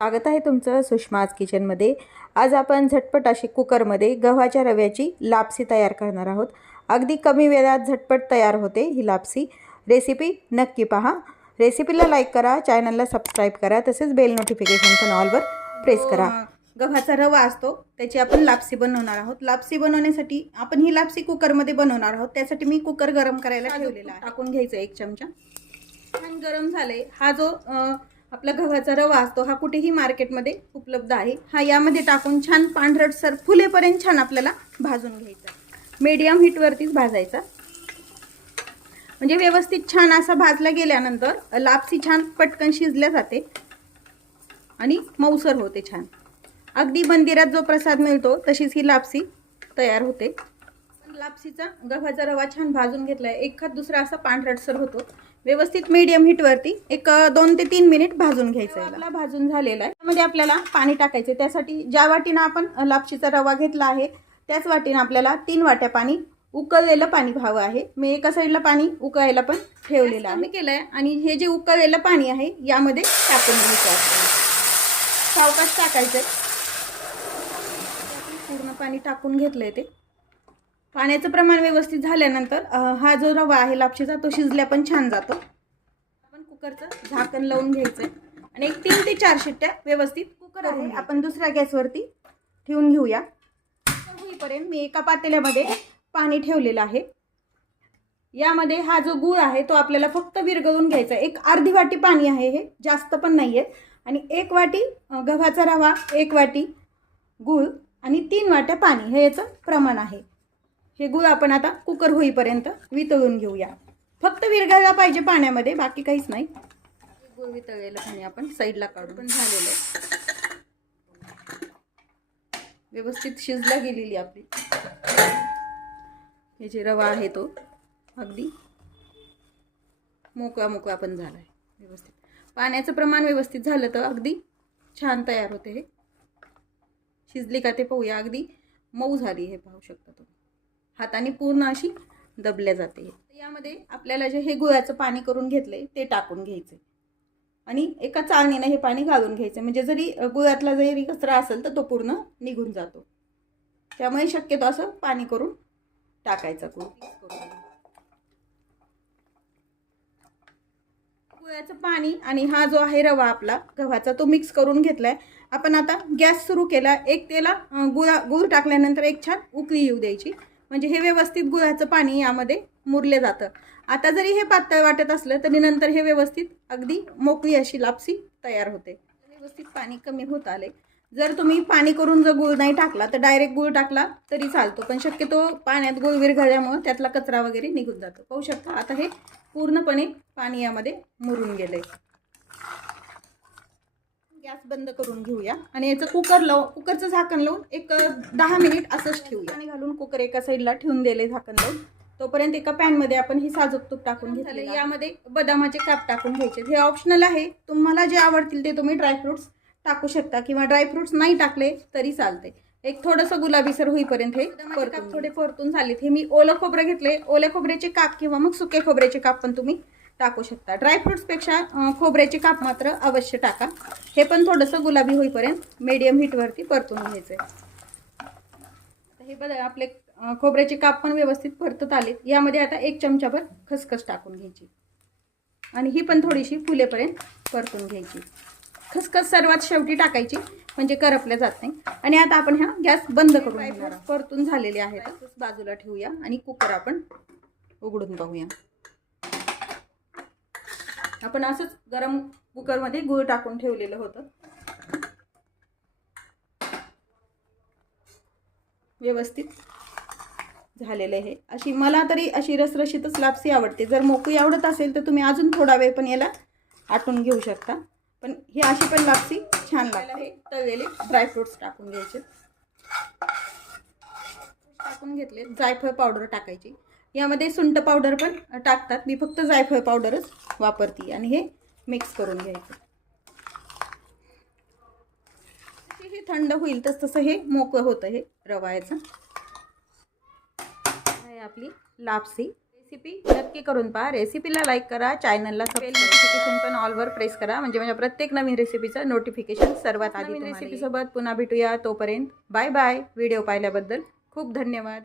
स्वागत आहे तुमचं सुषमाज किचनमध्ये. आज आपण झटपट अशी कुकरमध्ये गव्हाच्या रव्याची लापसी तयार करणार आहोत. अगदी कमी वेळात झटपट तयार होते ही लापसी. रेसिपी नक्की पहा. रेसिपीला लाईक करा चॅनलला सबस्क्राईब करा तसेच बेल नोटिफिकेशनचं ऑलवर प्रेस करा. गव्हाचा रवा असतो त्याची आपण लापसी बनवणार आहोत. लापसी बनवण्यासाठी आपण ही लापसी कुकरमध्ये बनवणार आहोत. त्यासाठी मी कुकर गरम करायला ठेवलेला आहे. टाकून घ्यायचं एक चमचा. छान गरम झाले हा जो आपला गव्हाचा रवा असतो हा कुठेही मार्केटमध्ये उपलब्ध आहे. हा यामध्ये टाकून छान पांढरटसर फुलेपर्यंत छान आपल्याला भाजून घ्यायचा. मीडियम हीटवरतीच भाजायचा. म्हणजे व्यवस्थित छान असा भाजला गेल्यानंतर लापसी छान पटकन शिजल्या जाते आणि मऊसर होते छान. अगदी मंदिरात जो प्रसाद मिळतो तशीच ही लापसी तयार होते. लापसीचा गव्हाचा रवा छान भाजून घेतलाय. एखाद दुसरा असा पांढरटसर होतो. व्यवस्थित मीडियम हीटवरती एक दोन ते तीन मिनिट भाजून घ्यायचं आहे आपला भाजून झालेला आहे. त्यामध्ये आपल्याला पाणी टाकायचे त्यासाठी ज्या वाटीनं आपण लापशीचा रवा घेतला आहे त्याच वाटीनं आपल्याला तीन वाट्या पाणी उकळलेलं पाणी हवं आहे. मी एका साईडला पाणी उकळायला पण ठेवलेलं आहे. केलंय आणि हे जे उकळलेलं पाणी आहे यामध्ये टाकून घ्यायचं आहे. सावकाश टाकायचं पूर्ण पाणी टाकून घेतलंय ते. पाण्याचं प्रमाण व्यवस्थित झाल्यानंतर हा जो रवा आहे लापशीचा तो शिजल्या पण छान जातो. आपण कुकरचं झाकण लावून घ्यायचं आणि एक तीन ते चार शिट्ट्या व्यवस्थित कुकर आहे. आपण दुसऱ्या गॅसवरती ठेवून घेऊया. होईपर्यंत मी एका पातेल्यामध्ये पाणी ठेवलेलं आहे. यामध्ये हा जो गूळ आहे तो आपल्याला फक्त विरघळून घ्यायचा आहे. एक अर्धी वाटी पाणी आहे हे जास्त पण नाही आहे आणि एक वाटी गव्हाचा रवा एक वाटी गूळ आणि तीन वाट्या पाणी हे याचं प्रमाण आहे. हे गुळ आपण आता कुकर होईपर्यंत वितळून घेऊया. फक्त विरघळला पाहिजे पाण्यामध्ये बाकी काहीच नाही. गुळ वितळलेलं पाणी आपण साईडला काढून पण झालेलं आहे. व्यवस्थित शिजला गेलेली आपली. हे जे रवा आहे तो अगदी मोकळा मोकळा पण झाला आहे व्यवस्थित. पाण्याचं प्रमाण व्यवस्थित झालं तर अगदी छान तयार होते हे. शिजली का ते पाहूया. अगदी मऊ झाली हे पाहू शकता तुम्ही. हाताने पूर्ण अशी दबल्या जाते. यामध्ये आपल्याला जे हे गुळाचं पाणी करून घेतलंय ते टाकून घ्यायचे आणि एका चाळणीनं हे पाणी घालून घ्यायचं म्हणजे जरी गुळातला जरी कचरा असेल तर तो पूर्ण निघून जातो. त्यामुळे शक्यतो असं पाणी करून टाकायचा गुळ. करून गुळाचं पाणी आणि हा जो आहे रवा आपला गव्हाचा तो मिक्स करून घेतलाय. आपण आता गॅस सुरू केला. एक त्याला गुळा गुळ टाकल्यानंतर एक छान उकळी येऊ द्यायची. म्हणजे हे व्यवस्थित गुळाचं पाणी यामध्ये मुरले जातं. आता जरी हे पातळ वाटत असलं तरी नंतर हे व्यवस्थित अगदी मोकळी अशी लापसी तयार होते. व्यवस्थित पाणी कमी होत आले. जर तुम्ही पाणी करून जर गुळ नाही टाकला तर डायरेक्ट गुळ टाकला तरी चालतो. पण शक्यतो पाण्यात गुळ विरघळल्यामुळं त्यातला कचरा वगैरे निघून जातो. पाहू शकता आता हे पूर्णपणे पाणी यामध्ये मुरून गेलं आहे बंद करून घेऊया. आणि याचं कुकर लावून कुकरचं झाकण लावून एक दहा मिनिट असंच ठेवूया. आणि घालून कुकर एका साईडला ठेवून दिले झाकण लावून. तोपर्यंत एका पॅनमध्ये आपण ही साजूक तूप टाकून घेतले यामध्ये बदामाचे काप टाकून घ्यायचे. हे ऑप्शनल आहे. तुम्हाला जे आवडतील ते तुम्ही ड्रायफ्रुट्स टाकू शकता किंवा ड्रायफ्रुट्स नाही टाकले तरी चालते एक थोडंसं गुलाबीसर होईपर्यंत हे परतून थोडे परतून झालेत. हे मी ओलं खोबरं घेतले ओल्या खोबऱ्याचे काप किंवा मग सुके खोबऱ्याचे काप पण तुम्ही टाकू शकता. ड्रायफ्रुट्सपेक्षा खोबऱ्याचे काप मात्र अवश्य टाका. हे पण थोडंसं गुलाबी होईपर्यंत मीडियम हीटवरती परतून घ्यायचं आहे हे बघा आपले खोबऱ्याचे काप पण व्यवस्थित परतत आलेत यामध्ये आता एक चमचाभर खसखस टाकून घ्यायची. आणि ही पण थोडीशी फुलेपर्यंत परतून घ्यायची. खसखस सर्वात शेवटी टाकायची म्हणजे करपल्या जात नाही. आणि आता आपण ह्या गॅस बंद करून. परतून झालेले आहेत. बाजूला ठेवूया आणि कुकर आपण उघडून पाहूया आपण असंच गरम कुकरमध्ये गूळ टाकून ठेवलेलं होतं. व्यवस्थित झालेलं आहे. अशी मला तरी अशी रसरशीतच लापसी आवडते. जर मोकळी आवडत असेल तर तुम्ही अजून थोडा वेळ पण याला आटून घेऊ शकता. पण ही अशी पण लापसी छान लागते. हे तळलेले ड्रायफ्रुट्स टाकून घ्यायचे. टाकून घेतले. जायफळ पावडर टाकायची. यामध्ये सुंठ पावडर पण टाकतात. मी फक्त जायफळ पावडरच वापरते. आणि हे मिक्स करून घ्यायचं. हे थंड होईल तस तसं हे मोकळं होतं हे रवा याचं आहे आपली लापसी रेसिपी नक्की करून पहा. रेसिपीला लाईक करा. चॅनलला बेल नोटिफिकेशन पण ऑलवर प्रेस करा. म्हणजे माझ्या प्रत्येक नवीन रेसिपीचं नोटिफिकेशन सर्वात आधी रेसिपीसोबत पुन्हा भेटूया तोपर्यंत. बाय बाय व्हिडिओ पाहिल्याबद्दल खूप धन्यवाद.